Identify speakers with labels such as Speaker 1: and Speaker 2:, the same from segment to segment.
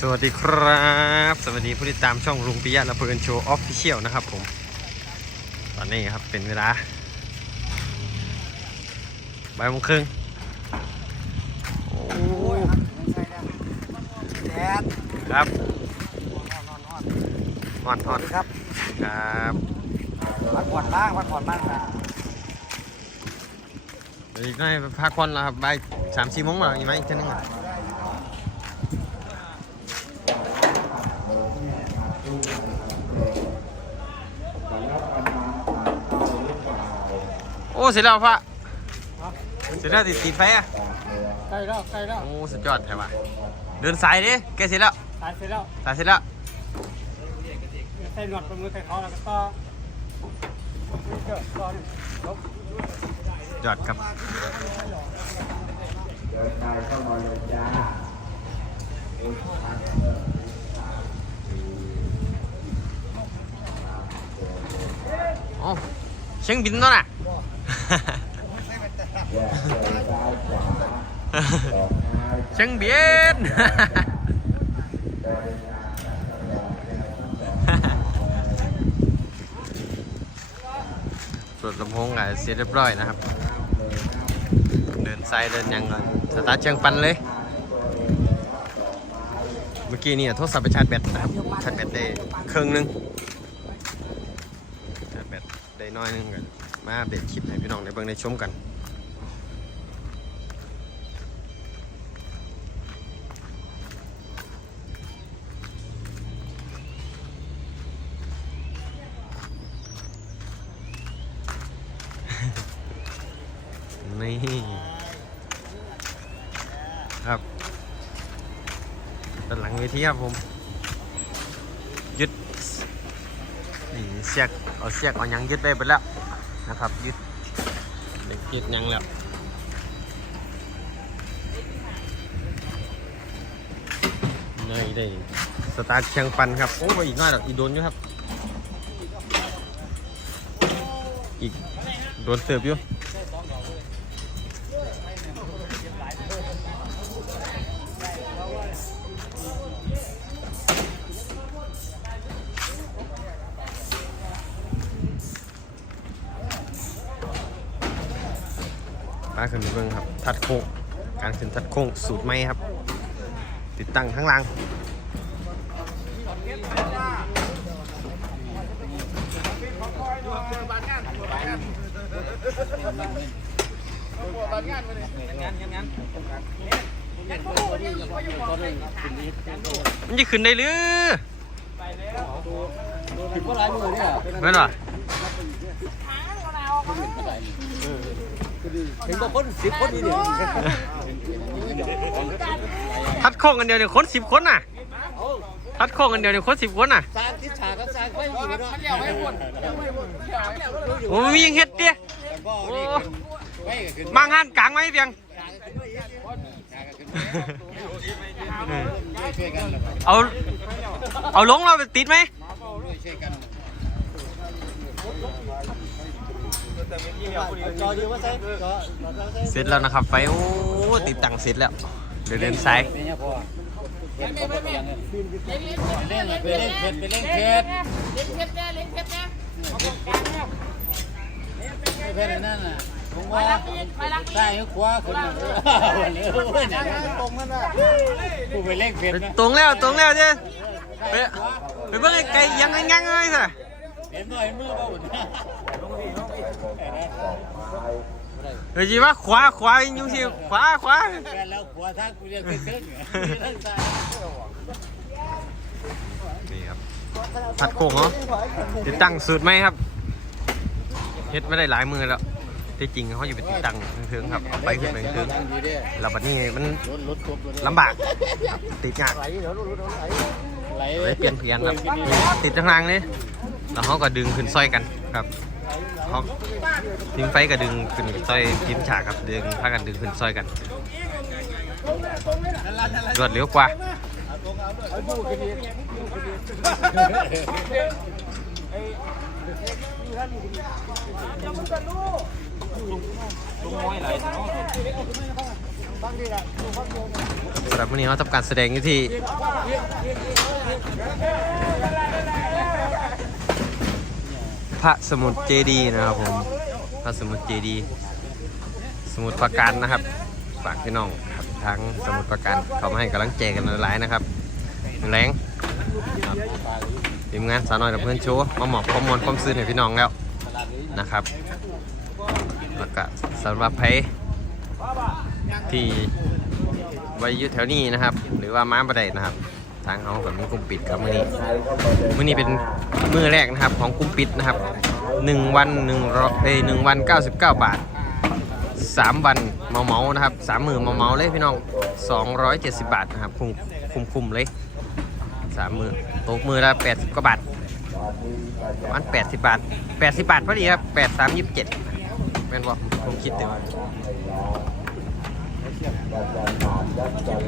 Speaker 1: สวัสดีครับ สวัสดีผู้ติดตามช่องลุงปิยะและเพลินโชว์ออฟฟิเชียลนะครับผม ตอนนี้ครับเป็นเวลาบ่ายโมงครึ่งโอ้
Speaker 2: แดด
Speaker 1: ครับฮอดฮอด
Speaker 2: ครับ
Speaker 1: ครับ
Speaker 2: พักผ่อนบ้างพักผ่อนบ้างนะ
Speaker 1: อีกหน่อยพักผ่อนแล้วครับบ่ายสามสี่โมงแล้วอีกไหมอีกเท่านึงอะ เสร็จแล้วพระเสร็จแล้วติดติดไฟอะ
Speaker 2: ใกล้แล้วใกล้แล้ว
Speaker 1: โอ้สุดยอดแท้ว่ะเดินสายดิแกเสร็จแล้ว
Speaker 2: ตายเสร็จแล้ว
Speaker 1: สายเสร็จแล้ว
Speaker 2: ใส่หนวดประมือใส่เขาแล้วก็ต่อเกิดก่อนลบ
Speaker 1: ยอดครับโอ้เชียงบินแล้วน่ะ เชียงเบินสวดลำโพงกับเสร็จเรียบร้อยนะครับ เดินไซด์เดินยังก่อนสตาร์ทเชียงปันเลย เมื่อกี้นี่โทรศัพท์ไปชาร์จแบตนะครับชาร์จแบตได้ครึ่งหนึง ชาร์จแบตได้น้อยหนึงกันมาอัปเดตคลิปให้พี่น้องได้เบิ่งได้ชมกันนี่ครับด้านหลังเวทีครับผมยึดนี่เสียก เอาเสียกเอายังยึดได้ไปแล้วนะครับ ยึดเด็กยึดยังแล้วนี่ได้สตาร์ทเชียงปันครับ โอ้ยอีกน่อยดอกอีกโดนอยู่ครับ อีกโดนเติบอยู่ มาขึ้นไปเบิ่งครับ ทัดโค้งการขึ้นทัดโค้งสูตรใหม่ครับ ติดตั้งทั้งหลังมันจะขึ้นได้หรือ
Speaker 2: ถึงว่าไรมือ เนี่ย
Speaker 1: แม่นวะ
Speaker 2: ถึงว่าคนสิบคนนี่เนี่ย
Speaker 1: ทัดโค้งกันเดียวเนี่ยคนสิบคนน่ะทัดโค้งกันเดียวเนี่ยคนสิบคนน่ะ
Speaker 2: สร้างทิศฉากก็สร้างไว้อยู่เนาะมันเลี้ยวไม่หมด
Speaker 1: โอ้มียังเฮ็ดเตี้ย
Speaker 2: บ่
Speaker 1: โอ้
Speaker 2: ไว้ก็ขึ้น
Speaker 1: มางานกลางไหมเพียง
Speaker 2: ช่วยกัน
Speaker 1: เอาเอาลงเราไปติดไหม
Speaker 2: ช่วยกัน จอดีว่าใช่จอ
Speaker 1: เสร็จแล้วนะครับ ไฟโอ้ติดตั้งเสร็จแล้ว เดี๋ยวเดินสาย
Speaker 2: เป็นยังพอเล่นไปเล่นไปเล่นเพชรไปเล่นเพชร
Speaker 3: เล่นเพชรแน่เล่นเพชรแน่
Speaker 2: เพชรนั่นน่ะผมว่าใต้ขวาขึ้นวันนี้ตรงนั่นน่ะกูไปเล่นเพชรนะ
Speaker 1: ตรงแล้วตรงแล้วเจ้ไปไปเบิ่งไอ้ไก่ยังไงยังไงสิ
Speaker 2: เห็นด้วยมือเปล่า
Speaker 1: เดี๋ยวจีว่าขวาขวายุ่สิขวาขวา
Speaker 2: แล้วขวาทางกูเรียกเพชรเกินทั้งซ้าย
Speaker 1: นี่ครับทัดโค้งเนาะติดตั้งสูตรไหมครับเฮ็ดไม่ได้หลายมือแล้วที่จริงเขาอยู่ไปติดตั้งเทิงครับไปขึ้นไปเทิงแล้วบัดนี้มันลำบากติดยาก
Speaker 2: ไหลเดี๋ยวรถรถไหลไหล
Speaker 1: เลยเปลี่ยนเพียนครับติดข้างล่างนี่แล้วเขาก็ดึงขึ้นซอยกันครับ เขาทีมไฟก็ดึงขึ้นซอยทีมฉากครับดึงพากันดึงขึ้นซอยกันรวดเร็วกว่าสำหรับวันนี้เราทำการแสดงที่ ระสมุทรเจดีย์นะครับผมพระสมุทรเจดีย์สมุทรปราการนะครับฝากพี่น้องครับทั้งสมุทรปราการเขามาให้กำลังใจกันหลายๆนะครับแรงทีมงานสาวน้อยกับเพื่อนโชว์มาหมอบข้อมูลความซื่อให้พี่น้องแล้วนะครับแล้วก็สำหรับไผที่ไว้อยู่แถวนี้นะครับ หรือว่าม้าประเดนะครับ ทางเขาแบบมีกลุ่มปิดครับมื้อนี้มื้อนี้เป็นมือแรกนะครับของกลุ่มปิดนะครับหนึ่งวันหนึ่งร้อยเอ้ยหนึ่งวันเก้าสิบเก้าบาทสามวันเมาเมานะครับสามมือเมาเมาเลยพี่น้องสองร้อยเจ็ดสิบบาทนะครับคุ้มคุ้มคุ้มเลยสามมือตกมือละแปดสิบกว่าบาทประมาณแปดสิบบาทแปดสิบบาทพอดีครับแปดสามยี่สิบเจ็ดเป็นว่าผมคิดดู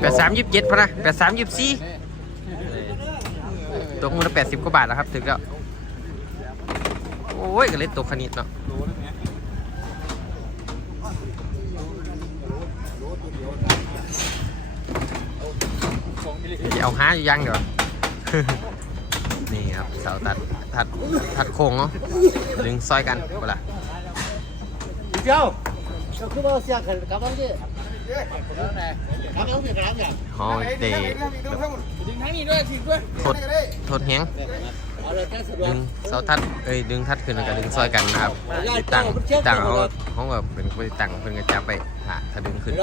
Speaker 1: แปดสามยี่สิบเจ็ดพอนะแปดสามยี่สิบสี่ ตกมือละแปดสิบกว่าบาทแล้วครับ ถึงแล้ว โอ้ยก็เล่นตกคณิตเนาะจะเอาห้าอยู่ยังเหรอนี่ครับเสาตัดตัดตัดโค้งเนาะดึงซอยกันเวลา
Speaker 2: เจ้าเราคือว่าเสียกันกับมันกับมันดิ
Speaker 1: ห้องเตะ
Speaker 3: ทด
Speaker 1: ทดทดแห้ง
Speaker 2: เอาเลยแค่สะดว
Speaker 1: ดึ
Speaker 2: ก
Speaker 1: งเสาทัดเอ้ยดึงทัดขึ้นแล้วก็ดึงซอยกันนะครับติดตั้งติดตั้งเขาเขาแบบเป็นคนติดตั้งเพิ่นก็จับไปอะถ้าดึงขึ้น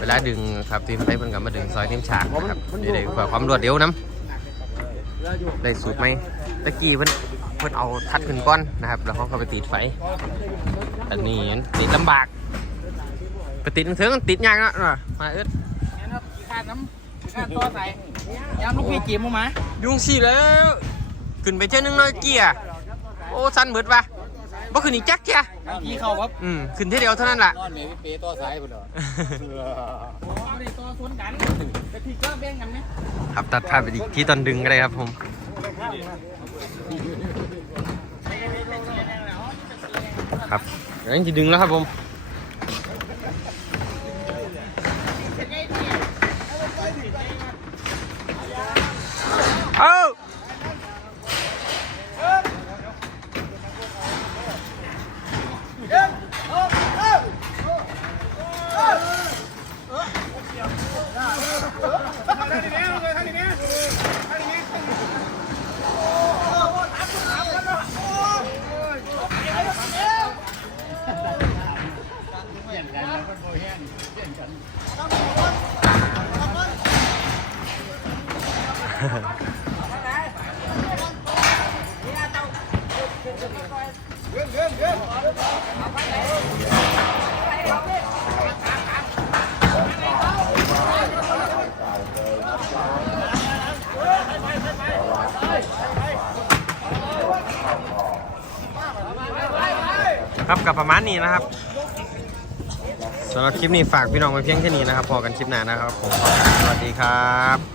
Speaker 2: เว
Speaker 1: ลาดึงครับทีมไทยเพิ่นก็มาดึงซอยทีมฉากนะครับนี่ได้เพื่อความรวดเร็วนํได้สูตรไหมตะกี้เพิ่นเพิ่นเอาทัดขึ้นก้อนนะครับ แล้วเขาเข้าไปติดไฟอันนี้ติดลำบาก ไปติดถึงๆติดยากเนาะมาเอิ้น
Speaker 3: งั้นครับขี้ขาดน้ำขี้ขาดตัวใส่ยามลูกพี่จีบมึงมา
Speaker 1: ยุงสิแล้วขึ้นไปเท่านึงน้อยเกียร์โอ้สั้นเบิดว่ะบ่ขึ้นอีกจักเกียร์
Speaker 3: พี่เขาครับ
Speaker 1: อืมขึ้นเท่าเดียวเท่านั้นล่ะ
Speaker 2: นอนเนี่ยพี่เป๊ต่อสายไปเหรอ
Speaker 3: โอ้ไม่ได้ตัวสวนกันแต่พี่ก็แบ่งกันไหม
Speaker 1: ครับตัดภาพไปอีกที่ตอนดึงก็ได้ครับผมครับเดี๋ยวจะดึงแล้วครับผม Yeah. ครับกับประมาณนี้นะครับสำหรับคลิปนี้ฝากพี่น้องไว้เพียงแค่นี้นะครับพอกันคลิปหน้านะครับผมสวัสดีครับ